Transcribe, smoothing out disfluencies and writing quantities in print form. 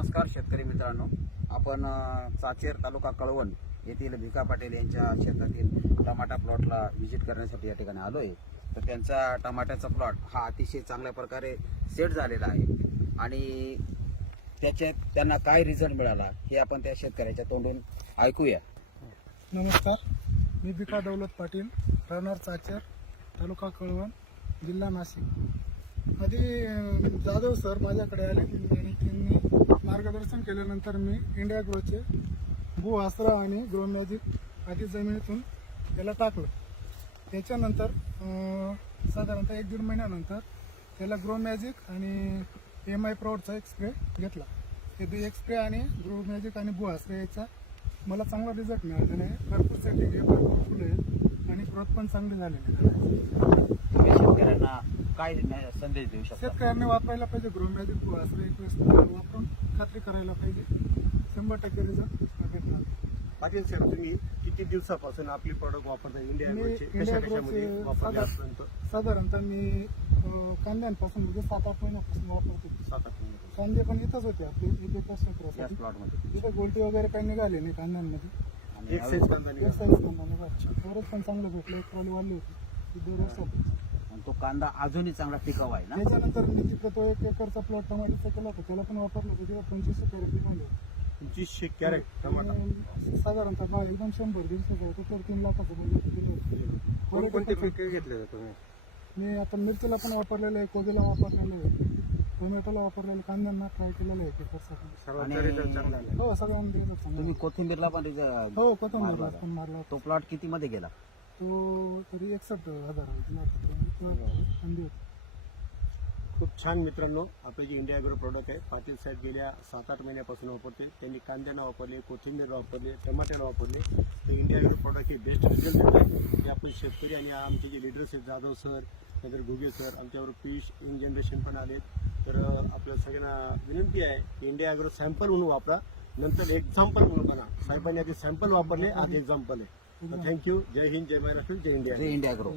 नमस्कार शेतकरी मित्रांनो, आपण चाचेर तालुका कळवण येथील भिका पाटील यांच्या शेतातील टमाटा प्लॉटला व्हिजिट करण्यासाठी या ठिकाणी आलोय. तर त्यांचा टमाट्याचा प्लॉट हा अतिशय चांगल्या प्रकारे सेट झालेला आहे आणि त्याच्यात त्यांना काय रिझल्ट मिळाला हे आपण त्या शेतकऱ्याच्या तोंडून ऐकूया. नमस्कार, मी भिका दौलत पाटील, राहणार चाचेर, तालुका कळवण, जिल्हा नाशिक. आधी जाधव सर माझ्याकडे आले आणि त्यांनी मार्गदर्शन केल्यानंतर मी इंडिया ग्रोचे भू आसरा आणि ग्रो मॅजिक आधी जमिनीतून त्याला टाकलं. त्याच्यानंतर साधारणतः 1-1.5 महिन्यानंतर त्याला ग्रो मॅजिक आणि MI प्रौढचा एक स्प्रे घेतला. ते एक स्प्रे आणि ग्रो मॅजिक आणि भू आसरा याचा मला चांगला रिझल्ट मिळालेला आहे. भरपूर सेटिंग आहे, भरपूर फुलं आहेत आणि ग्रोथ पण चांगली झालेली आहे. तुम्ही शेतकऱ्यांना काय संदेश देऊ शकता? शेतकऱ्यांनी वापरायला पाहिजे ग्रो मॅजिक भू आसरा एक वेळेस वापरून खात्री करायला पाहिजे. 100% रिझल्ट भेटणार. पाटील साहेब, तुम्ही किती दिवसापासून आपली प्रोडक्ट वापरता? इंडिया मी ग्रोचे इंडिया कशामध्ये ग्रोचे वापरले आजपर्यंत? साधारणतः मी कांद्यांपासून म्हणजे 7-8 महिन्यापासून वापरतो. 7-8 महिने. कांदे पण इथंच होते आपले एक याच प्लॉटमध्ये इथं गोलटी वगैरे काही निघाले नाही कांद्यांमध्ये. आणि एक साईज कांदा एक निघाला. साईज कांदा निघाला. खरंच पण चांगलं भेटलं. एक ट्रॉली वाढली होती ती 2 वर्षात. आणि तो कांदा अजूनही चांगला टिकाऊ आहे ना? त्याच्यानंतर मी तिकडे तो 1 एकरचा प्लॉट टमाट्याचा केला होता, त्याला पण वापरलं होतं. तेव्हा 25 कॅरेट निघाले. 2500 कॅरेट टमाटा. साधारणतः एकदम 100 दिवसाचा होतो तर 3 लाखाचं बजेट दिलं होतं. कोणकोणते पिके घेतले तुम्ही? मी आता मिरचीला पण वापरलेलं आहे, कोबीला वापरलेलं आहे, टोमॅटोला वापरलेलं, कांद्यांना ट्राय केलेलं आहे एकरसाठी. सर्वांचा रिझल्ट चांगला आला. हो, सगळ्यांना result चांगला तुम्ही आहे. कोथिंबीरला पण हो, कोथंबीरला पण मारला होता. तो प्लॉट किती मध्ये गेला? तो तरी 61,000 दिला होता. अंडी होती. खूप छान मित्रांनो, आपले जे इंडिया ॲग्रो प्रोडक्ट आहे, पाटील साहेब गेल्या 7-8 महिन्यापासून वापरते. त्यांनी कांद्याला वापरले, कोथिंबीर वापरले, टमाट्याला वापरले. तर इंडिया ॲग्रो प्रोडक्ट हे बेस्ट रिझल्ट देत आहे. हे आपण शेतकरी आणि आमचे जे लिडर्स आहेत, जाधव सर, नंतर घुगे सर, आमच्यावर पीयूष यंग जनरेशन पण आलेत. तर आपल्या सगळ्यांना विनंती आहे की इंडिया ॲग्रो सॅम्पल म्हणून वापरा, नंतर एक्झाम्पल म्हणून बघा. साहेबांनी आधी सॅम्पल वापरले, आज एक्झाम्पल आहे. थँक्यू. जय हिंद, जय महाराष्ट्र, जय इंडिया. India grow.